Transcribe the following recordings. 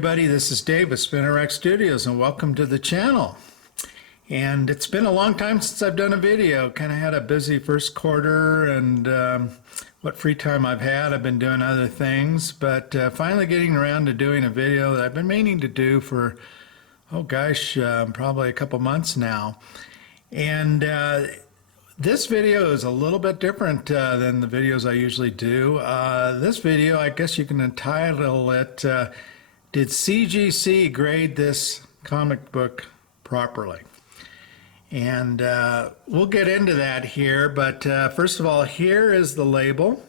everybody, this is Dave with SpinnerX Studios and welcome to the channel. And it's been a long time since I've done a video. Kind of had a busy first quarter, and what free time I've had, I've been doing other things, but finally getting around to doing a video that I've been meaning to do for, oh gosh, probably a couple months now. And this video is a little bit different than the videos I usually do. This video, I guess you can entitle it, Did CGC grade this comic book properly? And we'll get into that here, but first of all, here is the label.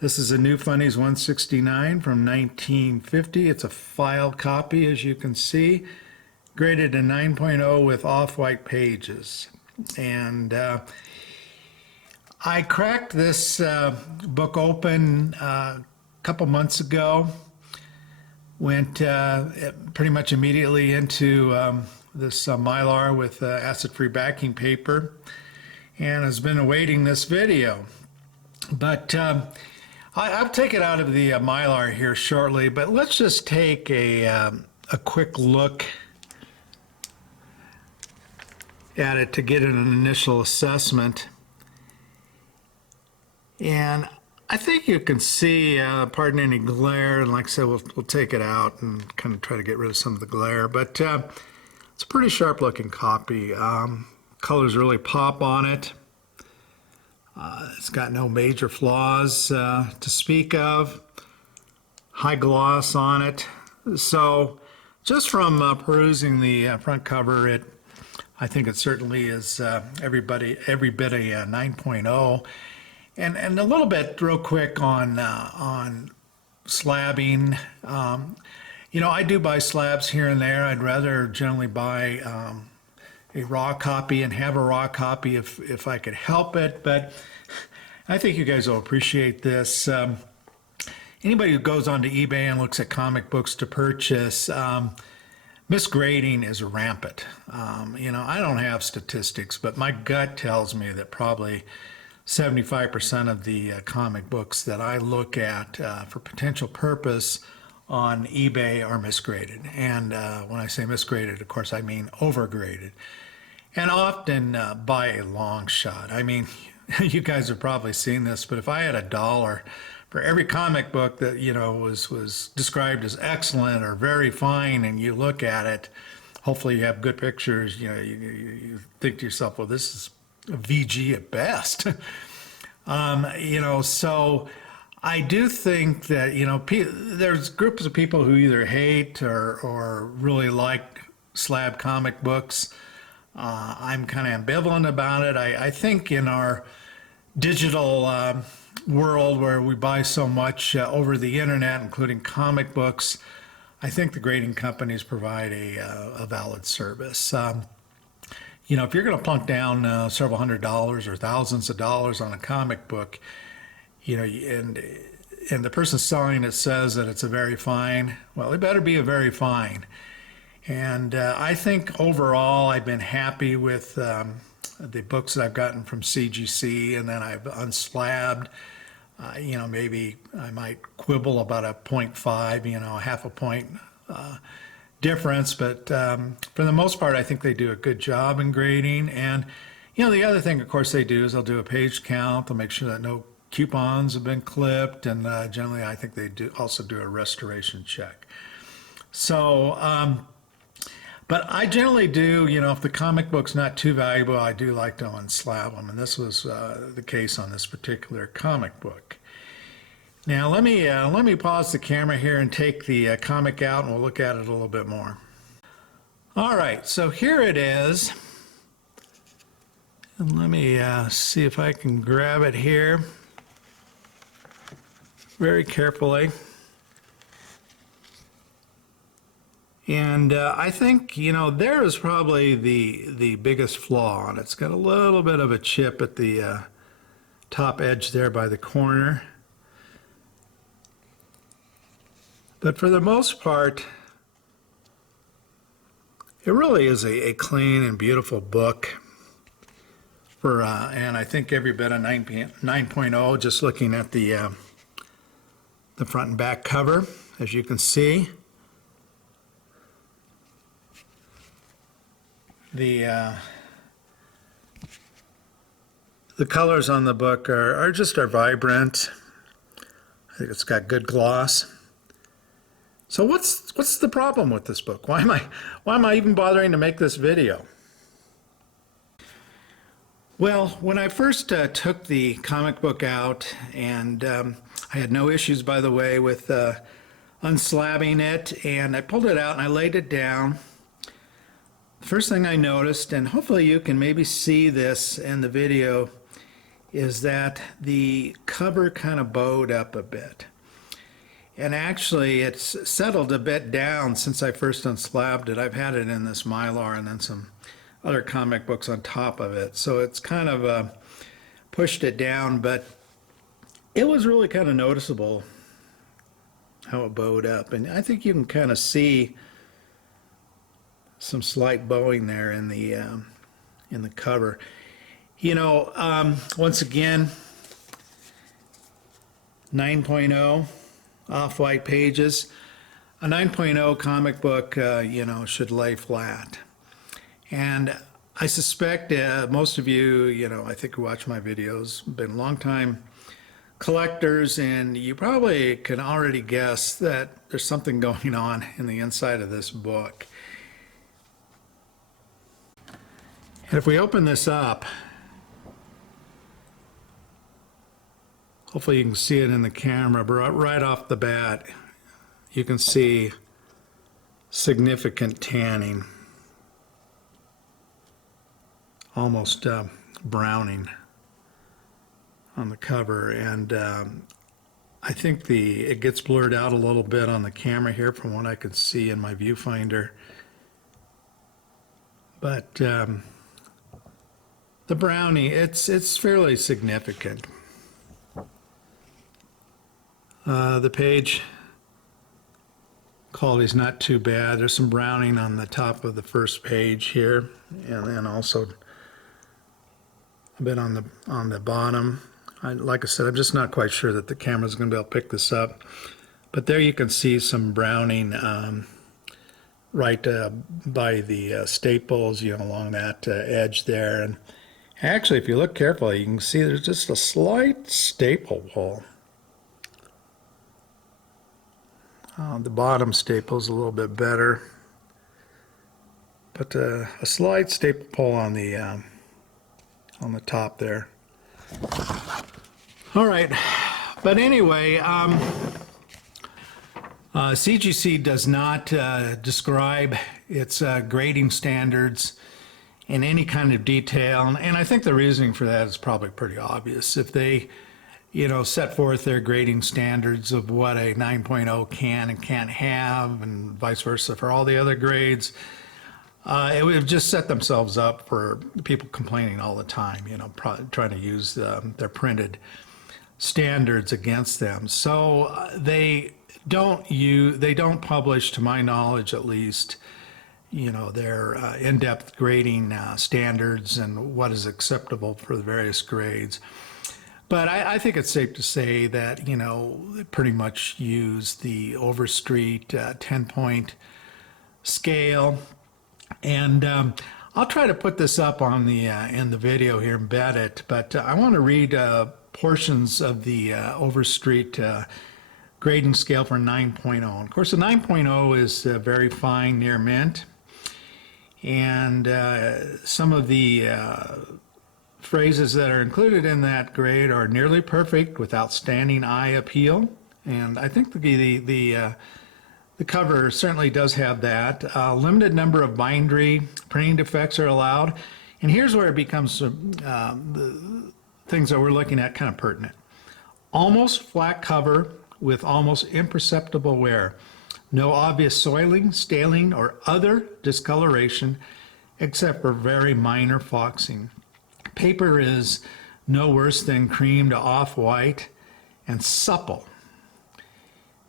This is a New Funnies 169 from 1950. It's a file copy, as you can see, graded a 9.0 with off-white pages. And I cracked this book open a couple months ago. Went pretty much immediately into this Mylar with acid-free backing paper, and has been awaiting this video. But I'll take it out of the Mylar here shortly, but let's just take a quick look at it to get an initial assessment. And I think you can see, pardon any glare, and like I said, we'll take it out and kind of try to get rid of some of the glare, but it's a pretty sharp looking copy. Colors really pop on it. It's got no major flaws to speak of. High gloss on it. So just from perusing the front cover, I think it certainly is every bit a 9.0. And a little bit real quick on slabbing. You know, I do buy slabs here and there. I'd rather generally buy a raw copy and have a raw copy if I could help it, but I think you guys will appreciate this. Anybody who goes onto eBay and looks at comic books to purchase, misgrading is rampant. You know, I don't have statistics, but my gut tells me that probably 75% of the comic books that I look at for potential purpose on eBay are misgraded. And when I say misgraded, of course, I mean overgraded. And often by a long shot. I mean, you guys have probably seen this, but if I had $1 for every comic book that, you know, was described as excellent or very fine, and you look at it, hopefully you have good pictures, you know, you think to yourself, well, this is a VG at best. You know, so I do think that, you know, there's groups of people who either hate or really like slab comic books. I'm kind of ambivalent about it. I think in our digital world where we buy so much over the internet, including comic books, I think the grading companies provide a valid service. You know, if you're going to plunk down several $100s or thousands of dollars on a comic book, you know, and the person selling it says that it's a very fine, well, it better be a very fine. And I think overall I've been happy with the books that I've gotten from CGC, and then I've unslabbed. You know, maybe I might quibble about a 0.5, you know, half a point difference, but for the most part, I think they do a good job in grading. And, you know, the other thing, of course, they do is they'll do a page count. They'll make sure that no coupons have been clipped, and generally, I think they also do a restoration check. So, but I generally do, you know, if the comic book's not too valuable, I do like to unslab them, and this was the case on this particular comic book. Now let me pause the camera here and take the comic out, and we'll look at it a little bit more. All right, so here it is, and let me see if I can grab it here very carefully. And I think, you know, there is probably the biggest flaw on it. It's got a little bit of a chip at the top edge there by the corner. But for the most part, it really is a clean and beautiful book. And I think every bit of 9.0, just looking at the front and back cover, as you can see. The colors on the book are vibrant. I think it's got good gloss. So what's the problem with this book? Why am I even bothering to make this video? Well, when I first took the comic book out, and I had no issues, by the way, with unslabbing it, and I pulled it out and I laid it down. The first thing I noticed, and hopefully you can maybe see this in the video, is that the cover kind of bowed up a bit. And actually, it's settled a bit down since I first unslabbed it. I've had it in this Mylar and then some other comic books on top of it. So it's kind of pushed it down, but it was really kind of noticeable how it bowed up. And I think you can kind of see some slight bowing there in the cover. You know, once again, 9.0. off-white pages. A 9.0 comic book, you know, should lay flat. And I suspect most of you, you know, I think who watch my videos, been long time collectors, and you probably can already guess that there's something going on in the inside of this book. And if we open this up, hopefully you can see it in the camera, but right off the bat, you can see significant tanning, almost browning on the cover. And I think it gets blurred out a little bit on the camera here from what I can see in my viewfinder. But the browning, it's fairly significant. The page quality is not too bad. There's some browning on the top of the first page here, and then also a bit on the bottom. Like I said, I'm just not quite sure that the camera's going to be able to pick this up. But there you can see some browning right by the staples, you know, along that edge there. And actually, if you look carefully, you can see there's just a slight staple hole. The bottom staple's a little bit better, but a slight staple pull on the top there. All right, but anyway, CGC does not describe its grading standards in any kind of detail, and I think the reasoning for that is probably pretty obvious. If they, you know, set forth their grading standards of what a 9.0 can and can't have, and vice versa for all the other grades, it would have just set themselves up for people complaining all the time, you know, trying to use their printed standards against them. So they don't publish, to my knowledge at least, you know, their in-depth grading standards and what is acceptable for the various grades. But I think it's safe to say that, you know, they pretty much use the Overstreet 10-point scale. And I'll try to put this up on the in the video here, embed it. But I want to read portions of the Overstreet grading scale for 9.0. Of course, the 9.0 is very fine, near mint. And some of the phrases that are included in that grade are nearly perfect with outstanding eye appeal, and I think the cover certainly does have that. Limited number of bindery printing defects are allowed, and here's where it becomes the things that we're looking at kind of pertinent. Almost flat cover with almost imperceptible wear. No obvious soiling, scaling, or other discoloration except for very minor foxing. Paper is no worse than cream to off-white and supple.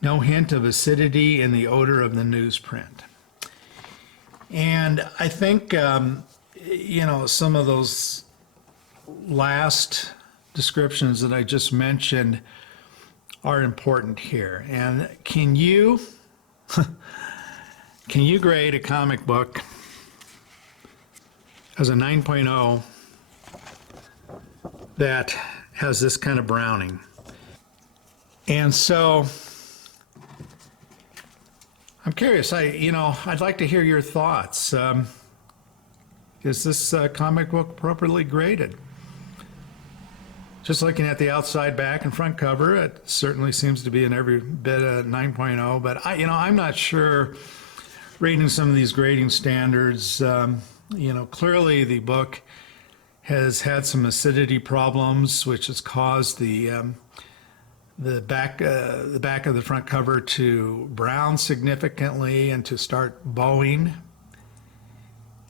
No hint of acidity in the odor of the newsprint. And I think, you know, some of those last descriptions that I just mentioned are important here. And can you grade a comic book as a 9.0 that has this kind of browning. And so I'm curious, I'd like to hear your thoughts. Is this comic book appropriately graded? Just looking at the outside, back, and front cover, it certainly seems to be in every bit a 9.0, but I'm not sure, reading some of these grading standards, clearly the book has had some acidity problems, which has caused the back of the front cover to brown significantly and to start bowing.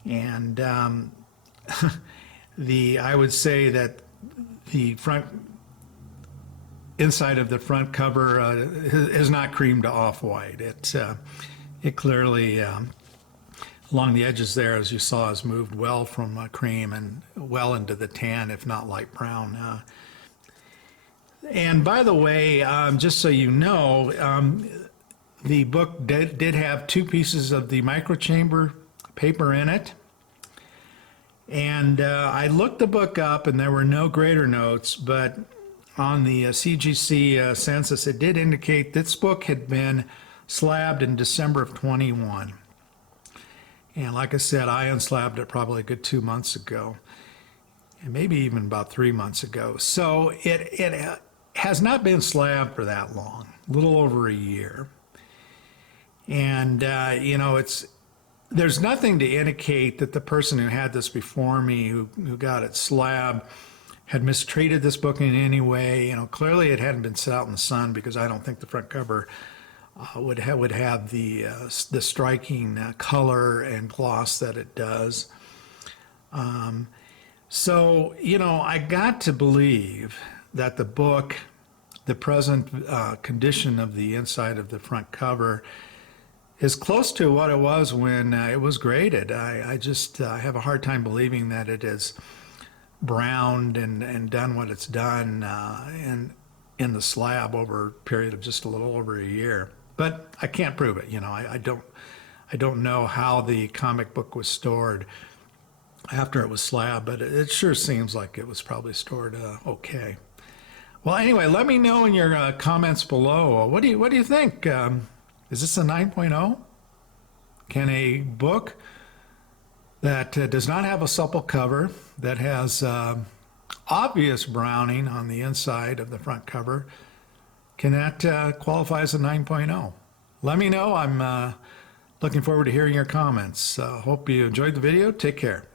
And I would say that the front inside of the front cover is not cream to off-white. It clearly, along the edges there, as you saw, has moved well from cream and well into the tan, if not light brown. And by the way, just so you know, the book did have 2 pieces of the microchamber paper in it. And I looked the book up and there were no grader notes, but on the CGC census, it did indicate this book had been slabbed in December of 21. And like I said, I unslabbed it probably a good 2 months ago, and maybe even about 3 months ago. So it has not been slabbed for that long, a little over a year. And, there's nothing to indicate that the person who had this before me, who got it slabbed, had mistreated this book in any way. Clearly it hadn't been set out in the sun, because I don't think the front cover would have the striking color and gloss that it does. So I got to believe that the book, the present condition of the inside of the front cover, is close to what it was when it was graded. I just have a hard time believing that it has browned and done what it's done in the slab over a period of just a little over a year. But I can't prove it. I don't know how the comic book was stored after it was slabbed, but it sure seems like it was probably stored okay. Well, anyway, let me know in your comments below. What do you think? Is this a 9.0? Can a book that does not have a supple cover, that has obvious browning on the inside of the front cover, can that qualify as a 9.0? Let me know. I'm looking forward to hearing your comments. Hope you enjoyed the video. Take care.